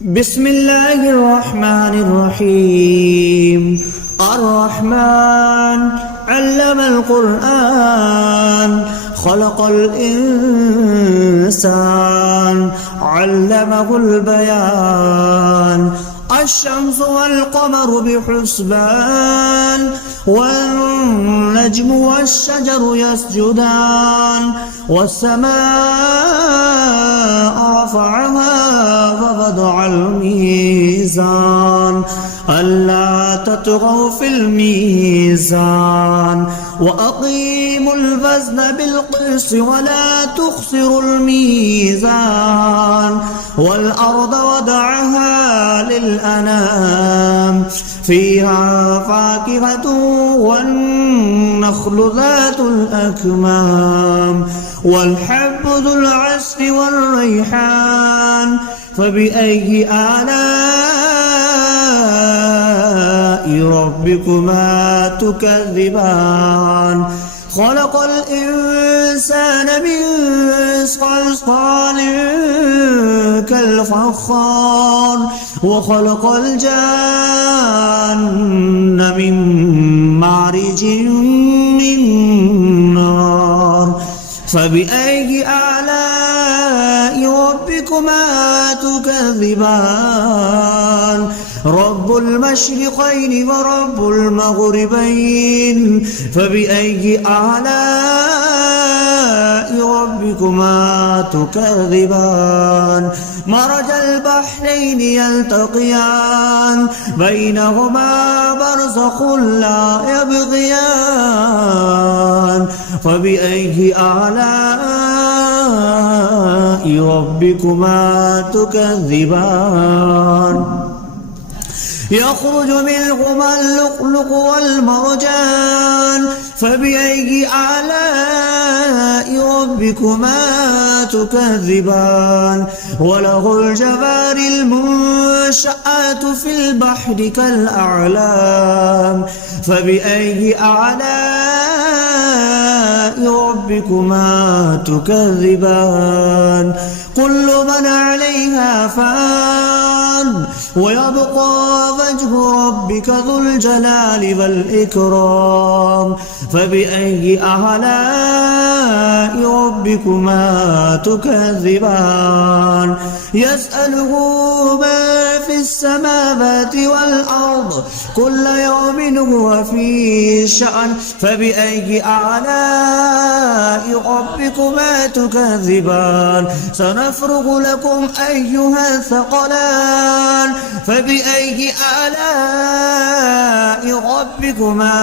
بسم الله الرحمن الرحيم. الرحمن علم القرآن خلق الإنسان علمه البيان. الشمس والقمر بحسبان والنجم والشجر يسجدان والسماء رفعها ووضع الميزان ألا تطغوا في الميزان وأقيموا الوزن بالقسط ولا تخسروا الميزان والأرض وضعها للأنام فيها فاكهة والنخل ذات الأكمام والحب ذو العصف والريحان فبأي آلاء ربكما تكذبان. خلق الإنسان من صلصال كالفخار وخلق الجان من مارج من نار فبأي آلاء ربكما تكذبان. رب المشرقين ورب المغربين فبأي آلاء ربكما تكذبان. مرج البحرين يلتقيان بينهما برزخ لا يبغيان فبأي آلاء ربكما تكذبان. يخرج منهما اللؤلؤ والمرجان فبأي آلاء ربكما تكذبان. وله الجوار المنشآت في البحر كالأعلام فبأي آلاء ربكما تكذبان. كل من عليها فان ويبقى وجه ربك ذو الجلال والإكرام فبأي آلاء ربكما تكذبان. يسأله ما في السماوات والأرض كل يوم هو في شأن فبأي آلاء ربكما تكذبان. سنفرغ لكم أيها الثقلان فبأي آلاء ربكما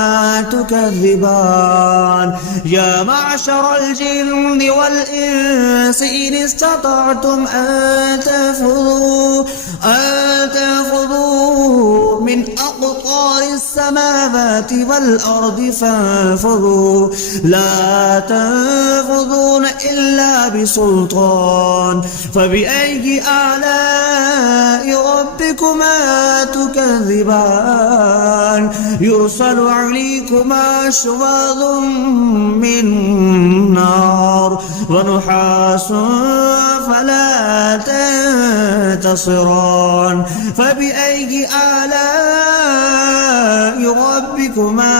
تكذبان. يا معشر الجن والإنس إن استطعتم أن تنفذوا من أقطار السماوات والأرض فانفذوا لا تنفذون إلا بسلطان فبأي آلاء ربكما تكذبان. يرسل عليكما شواظ من نار ونحاس فلا تنتصران فبأي آلاء ربكما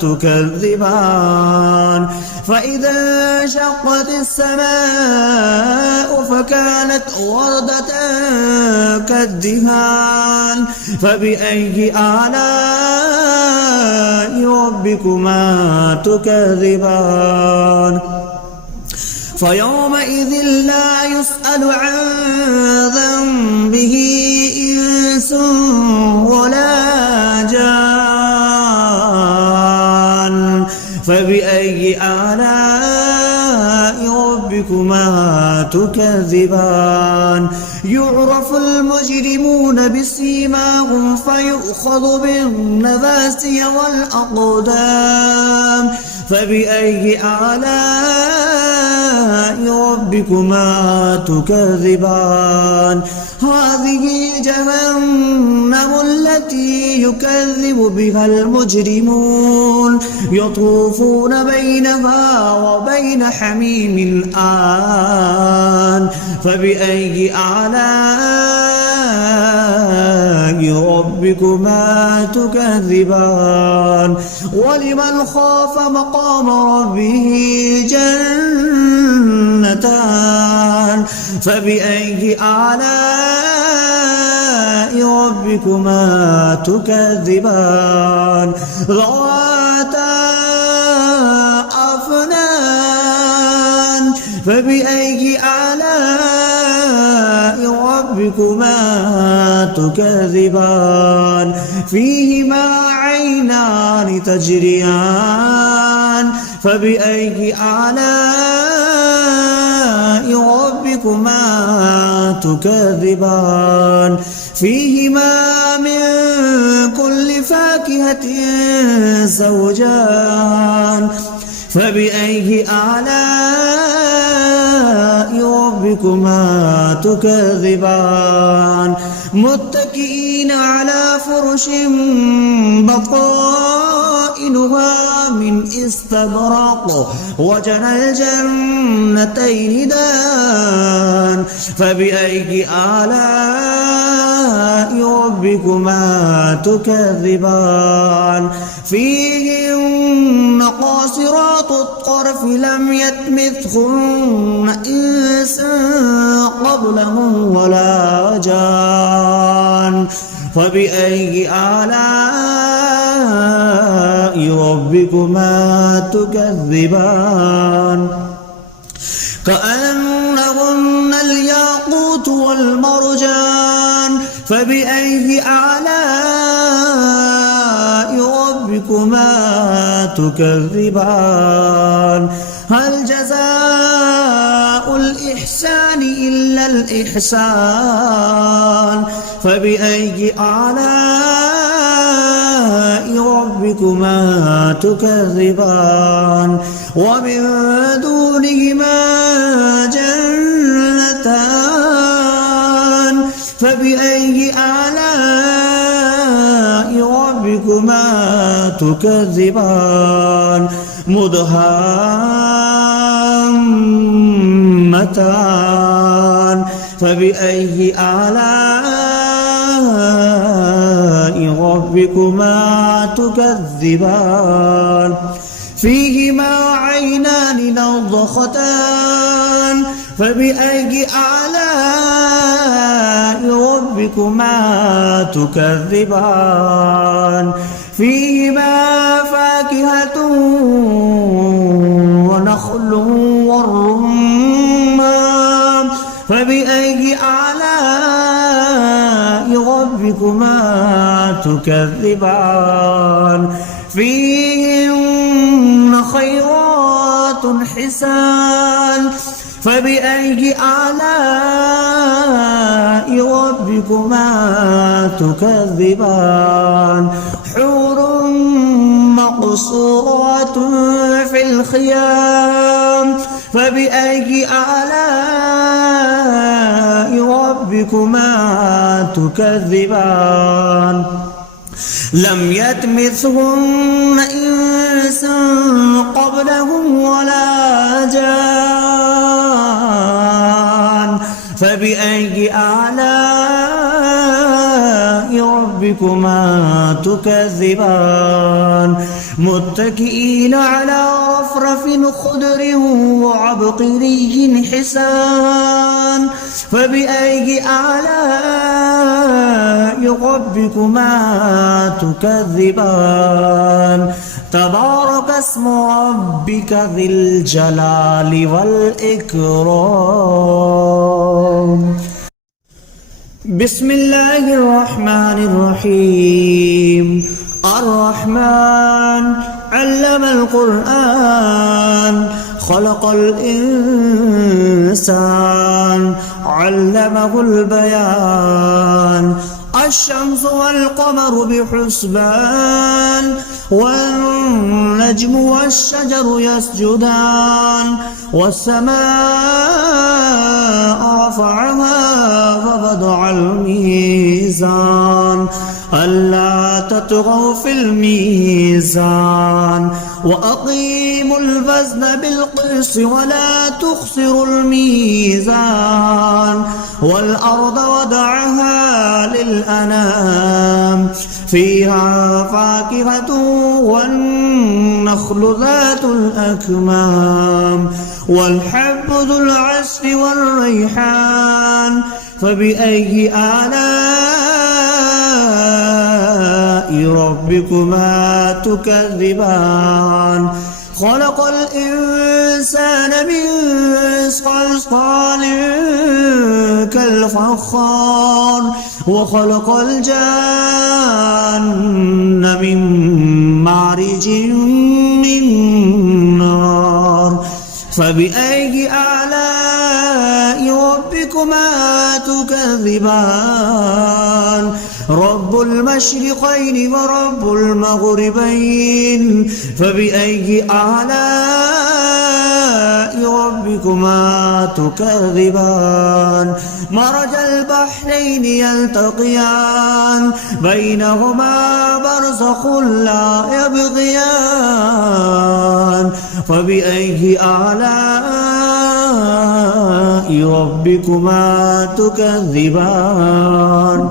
تكذبان. فإذا انشقت السماء فكانت وردة كالدهان فبأي آلاء ربكما تكذبان. فيومئذ لا يسأل عن ذنبه إنس ولا جان فبأي آلاء ربكما تكذبان. يعرف المجرمون بسيماهم فيؤخذ بالنواسي والأقدام فبأي آلاء ربكما تكذبان. هذه جهنم التي يكذب بها المجرمون يطوفون بينها وبين حميم آن فبأي آلاء ربكما تكذبان ولمن خاف مقام ربه جنتان فبأي آلاء ربكما تكذبان ذواتا أفنان فبأي آلاء ربكما تكذبان فيهما عينان تجريان فبأي آلاء ربكما تكذبان فيهما من كل فاكهة زوجان فبأي آلاء ربكما تكذبان متكئين على فرش بطائنها من استبرق وجنى الجنتين دان فبأي آلاء ربكما تكذبان فيهن قاصرات الطرف لم يطمثهن إنس قبلهم ولا جان فبأي آلاء ربكما تكذبان كأنهن الياقوت والمرجان فبأي آلاء ربكما تكذبان هل جزاء الإحسان إلا الإحسان فبأي آلاء ربكما تكذبان ومن دونهما جنتان فبأي آلاء ربكما تكذبان مدهامتان فبأي آلاء ربكما تكذبان فيهما عينان نضختان فبأي آلاء ربكما تكذبان فيهما فاكهة ونخل والرمان فبأي آلاء ربكما تكذبان فيهن خيرات حسان فبأي آلاء ربكما تكذبان حور مقصورات في الخيام فبأي آلاء ربكما تكذبان لم يطمثهن إنس قبلهم ولا جان فبأي آلاء ربكما تكذبان متكئين على رفرف خضر وعبقري حسان فبأي آلاء ربكما تكذبان تبارك اسم ربك ذي الجلال والإكرام بسم الله الرحمن الرحيم الرحمن علم القرآن خلق الإنسان علمه البيان الشمس والقمر بحسبان والنجم والشجر يسجدان والسماء رفعها فوضع الميزان ألا تطغوا في الميزان وأقيموا الوزن بالقسط ولا تخسروا الميزان والأرض وضعها للأنام فيها فاكهة والنخل ذات الأكمام والحب ذو العصف والريحان فبأي آلاء ربكما تكذبان خلق الإنسان من صلصال كالفخار وخلق الجان من مارج من نار فبأي آلاء ربكما تكذبان رب المشرقين ورب المغربين فبأي آلاء ربكما تكذبان مرج البحرين يلتقيان بينهما برزخ لا يبغيان فبأي آلاء ربكما تكذبان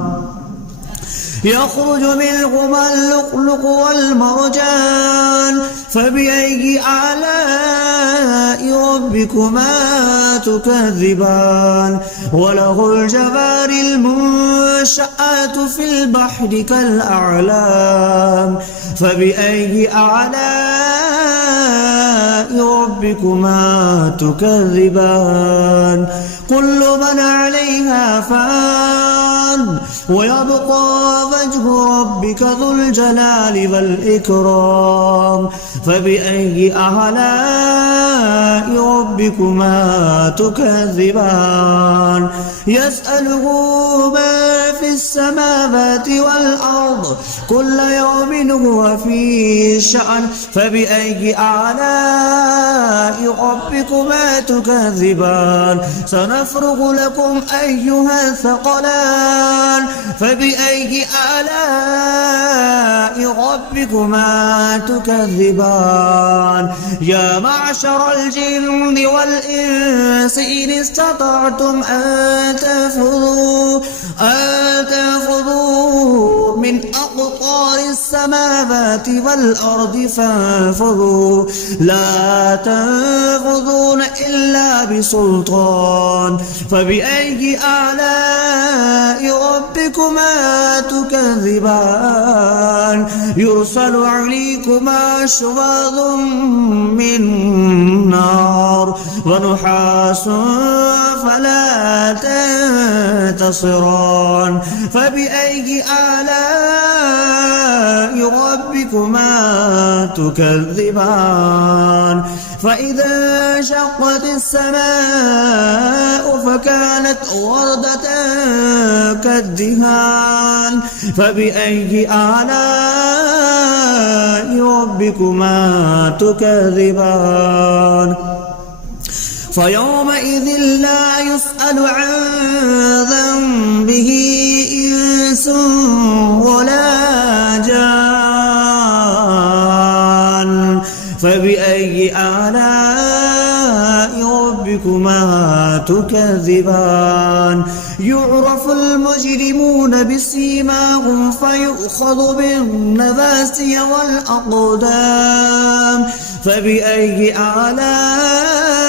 يخرج منهما اللؤلؤ والمرجان فبأي آلاء ربكما تكذبان وله الجوار المنشآت في البحر كالأعلام فبأي آلاء ربكما تكذبان كل من عليها فان ويبقى وجه ربك ذو الجلال والإكرام فبأي آلاء ربكما تكذبان يسأله ما في السماوات والأرض كل يوم هو في شأن فبأي آلاء ربكما تكذبان سنفرغ لكم أيها الثقلان فبأي آلاء ربكما تكذبان يا معشر الجن والإنس إن استطعتم أن تنفذوا من أقطار السماوات والأرض فانفذوا لا تنفذون إلا بسلطان فبأي آلاء ربكما تكذبان يرسل عليكما شواظ من نار ونحاس فلا تنتصران فبأي آلاء ربكما تكذبان فإذا انشقت السماء فكانت وردة كالدهان فبأي آلاء ربكما تكذبان فيومئذ لا يسأل عن ذنبه إنس ولا جان فبأي آلاء ربكما تكذبان يعرف المجرمون بسيماهم فيؤخذ بالنواسي والأقدام فبأي آلاء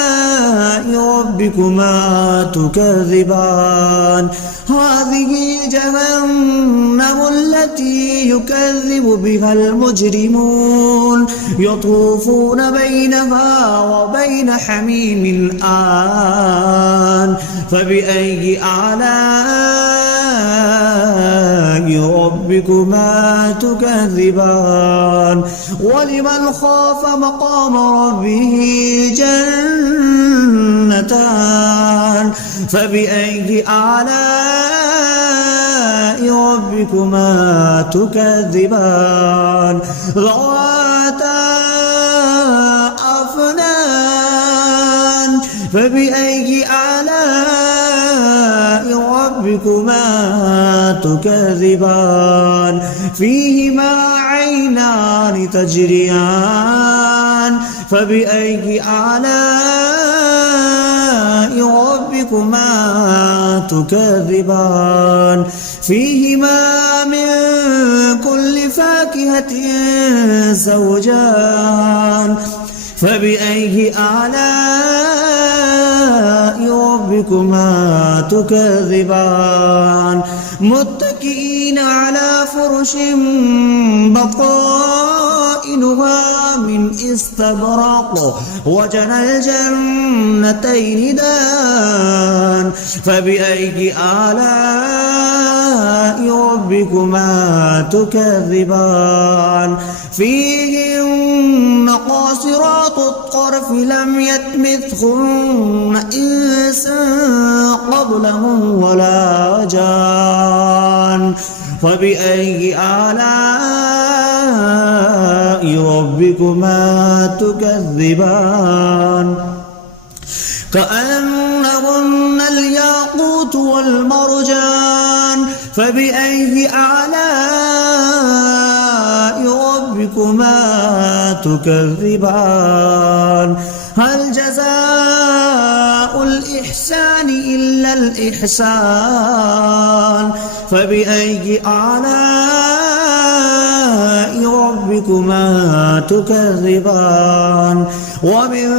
ربكما تكذبان هذه جهنم التي يكذب بها المجرمون يطوفون بينها وبين حميم آن فبأي آلاء ربكما تكذبان ولمن خاف مقام ربه جنتان فبأي آلاء ربكما تكذبان ذواتا أفنان فبأي آلاء ربكما تكذبان فيهما عينان تجريان فبأي آلاء ربكما تكذبان فيهما من كل فاكهة زوجان فبأي آلاء ربكما تكذبان متكئين على فرش بطائنها من استبرق وجنى الجنتين دان فبأي آلاء ربكما تكذبان فيهن قاصرات الطرف لم يطمثهن إنس قبلهم ولا جان فبأي آلاء ربكما تكذبان كأنهن الياقوت والمرجان فبأي آلاء ربكما تكذبان هل جزاء الإحسان إلا الإحسان فبأي آلاء ربكما تكذبان ومن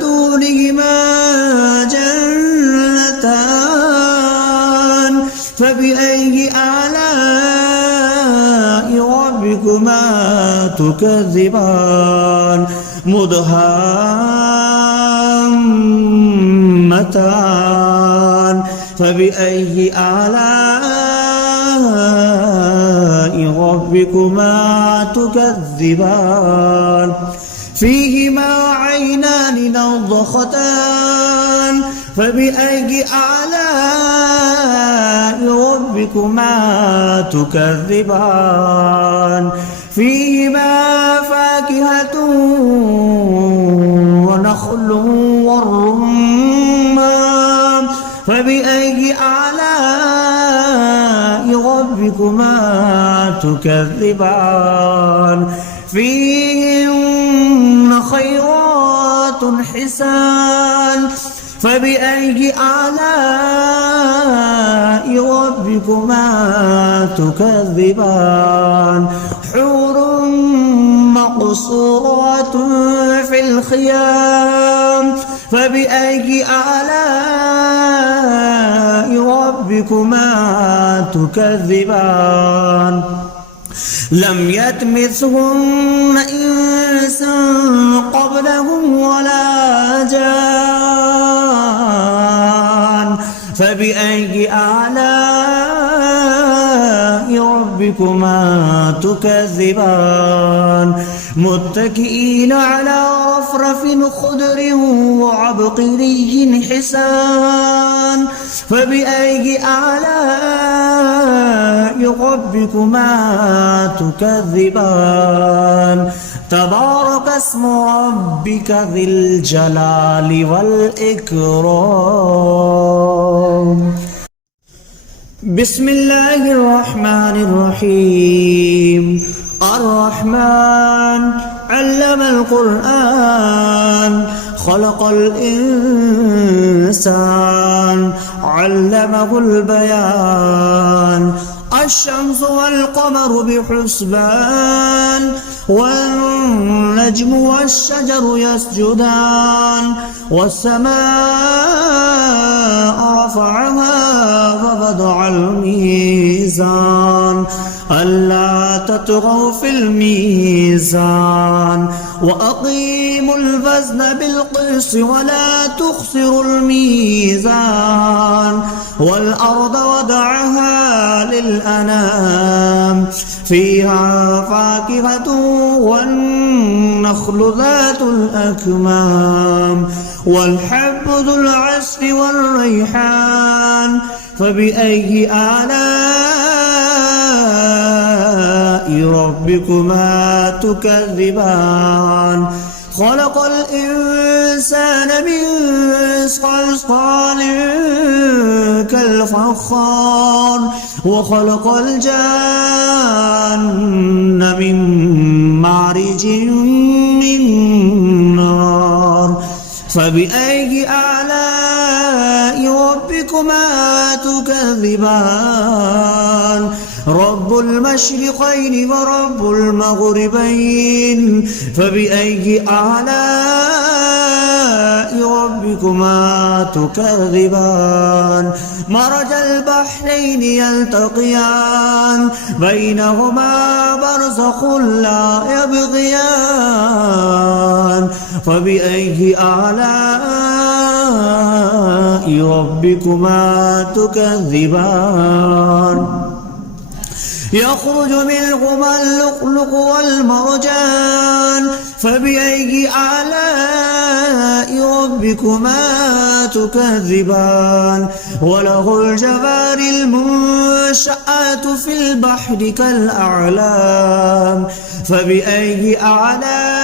دونهما جنتان فبأي آلاء ربكما تكذبان مدهامتان فبأي آلاء ربكما تكذبان فيهما عينان نضختان فبأي آلاء ربكما تكذبان فيهما فاكهة ونخل والرمان فبأي آلاء ربكما تكذبان فيهن خيرات حسان فبأي آلاء ربكما تكذبان حور مقصورات في الخيام فبأي آلاء ربكما تكذبان لم يطمثهن إنس قبلهم ولا جان فبأي آلاء ربكما تكذبان متكئين على رفرف خضر وعبقري حسان فبأي آلاء ربكما تكذبان تبارك اسم ربك ذي الجلال والإكرام بسم الله الرحمن الرحيم الرحمن علم القرآن خلق الإنسان علمه البيان الشمس والقمر بحسبان والنجم والشجر يسجدان والسماء رفعها ووضع الميزان ألا تطغوا في الميزان وأقيموا الوزن بالقسط ولا تخسروا الميزان والأرض وضعها للأنام فيها فاكهة والنخل ذات الأكمام والحب ذو العصف والريحان فبأي آلاء ربكما تكذبان خلق الإنسان من صلصال كالفخار وخلق الجان من معرج من نار فبأي آلاء ربكما تكذبان رب المشرقين ورب المغربين فبأي آلاء ربكما تكذبان مرج البحرين يلتقيان بينهما برزخ لا يبغيان فبأي آلاء ربكما تكذبان يخرج منهما اللؤلؤ والمرجان فبأي آلاء ربكما تكذبان وله الجوار المنشآت في البحر كالأعلام فبأي آلاء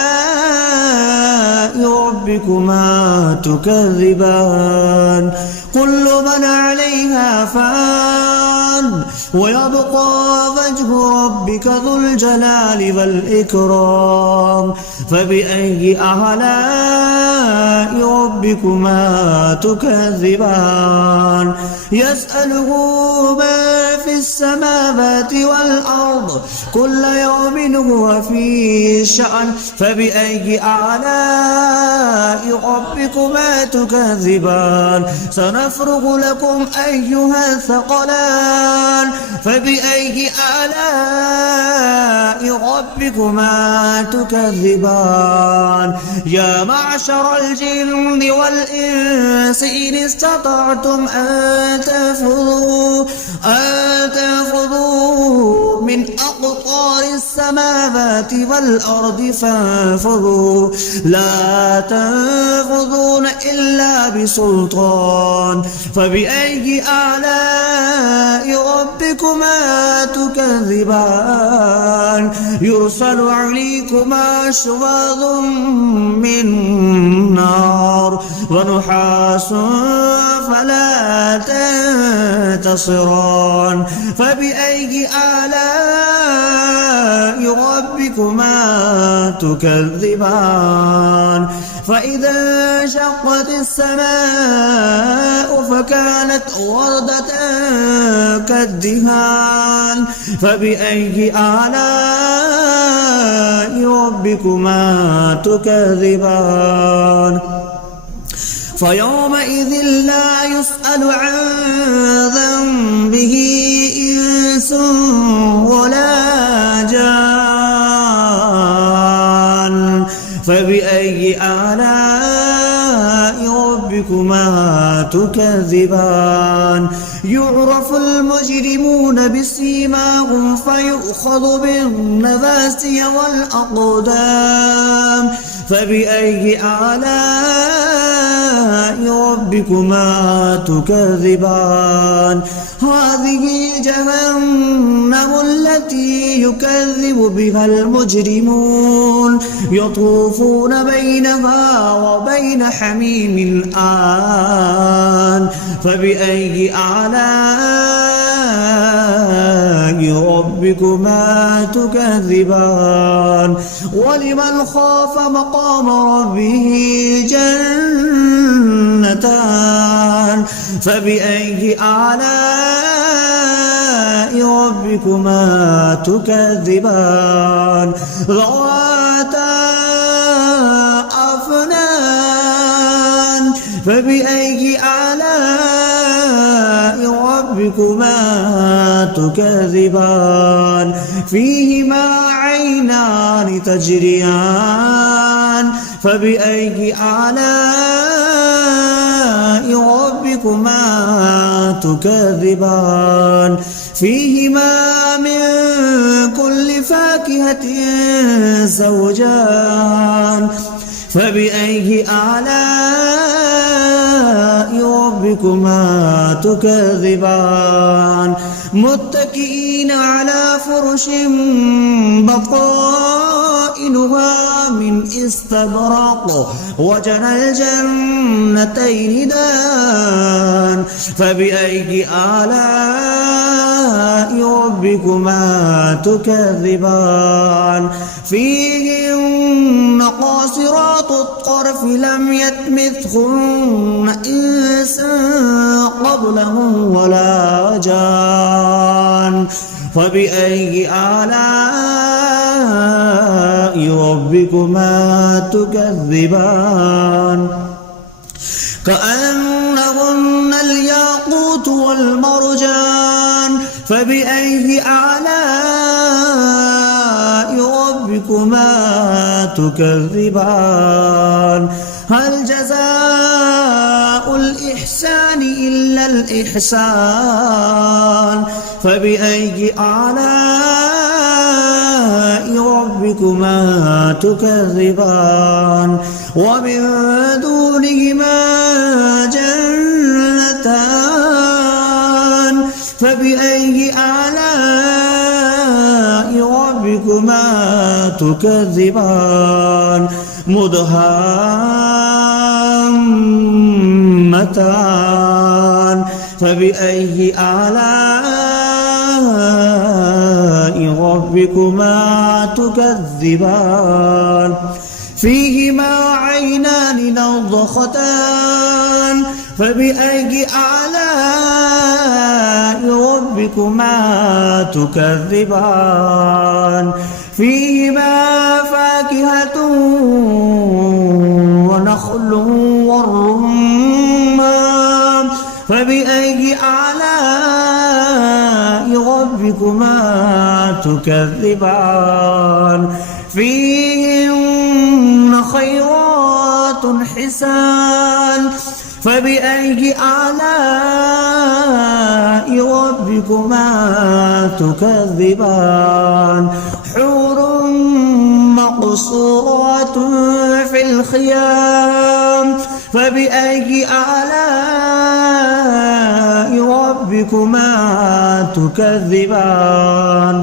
ربكما تكذبان كل من عليها فان ويبقى وجه ربك ذو الجلال والإكرام فبأي آلاء ربكما تكذبان يسأله ما في السماوات والأرض كل يوم هو في شأن فبأي آلاء ربكما تكذبان سنفرغ لكم أيها الثقلان فبأي آلاء ربكما تكذبان يا معشر الجن والإنس إن استطعتم أن تنفذوا من أقطار السماوات والأرض فانفذوا لا تنفذون إلا بسلطان فبأي آلاء ربكما تكذبان يرسل عليكما شواظ من نار ونحاس فلا تنتصران فبأي آلاء ربكما تكذبان فإذا انشقت السماء فكانت وردة كالدهان فبأي آلاء ربكما تكذبان فيومئذ لا يسأل عن ذنبه إنس ولا جان فبأي آلاء ربكما تكذبان يعرف المجرمون بسيماهم فيؤخذ بالنواسي والأقدام فبأي آلاء ربكما تكذبان هذه جهنم التي يكذب بها المجرمون يطوفون بينها وبين حميم آن فبأي آلاء ربكما تكذبان ولمن خاف مقام ربه جنتان فبأي آلاء ربكما تكذبان ذواتا أفنان فبأي آلاء ربكما تكذبان فيهما عينان تجريان فبأي آلاء ربكما تكذبان فيهما من كل فاكهة زوجان فبأي آلاء ربكما تكذبان متكئين على فرش بطائنها من استبرق وجنى الجنتين دان فبأي آلاء ربكما تكذبان فيهن قاصرات الطرف لم يطمثهن إنس قبلهم ولا جان فبأي آلاء ربكما تكذبان كأنهن الياقوت والمرجان فبأي آلاء ربكما تكذبان هل جزاء الإحسان إلا الإحسان فبأي آلاء ربكما تكذبان ومن دونهما جنتان فبأي آلاء ربكما تكذبان مدهامتان فبأي آلاء ربكما تكذبان فيهما عينان نضختان فبأي آلاء ربكما تكذبان فيهما فاكهة ونخل والرمان فبأي آلاء ربكما تكذبان فيهن خيرات حسان فبأي آلاء ربكما تكذبان حور مقصورات في الخيام فبأي آلاء ربكما تكذبان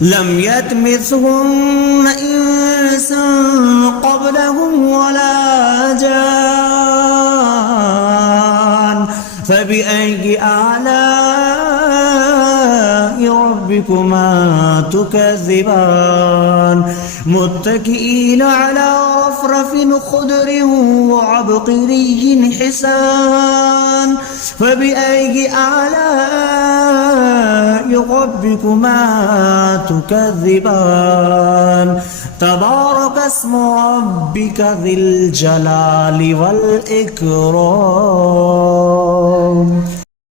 لم يطمثهن إنس قبلهم ولا جان فبأي آلاء ربكما تكذبان متكئين على رفرف خضر وعبقري حسان فبأي آلاء ربكما تكذبان تبارك اسم ربك ذي الجلال والإكرام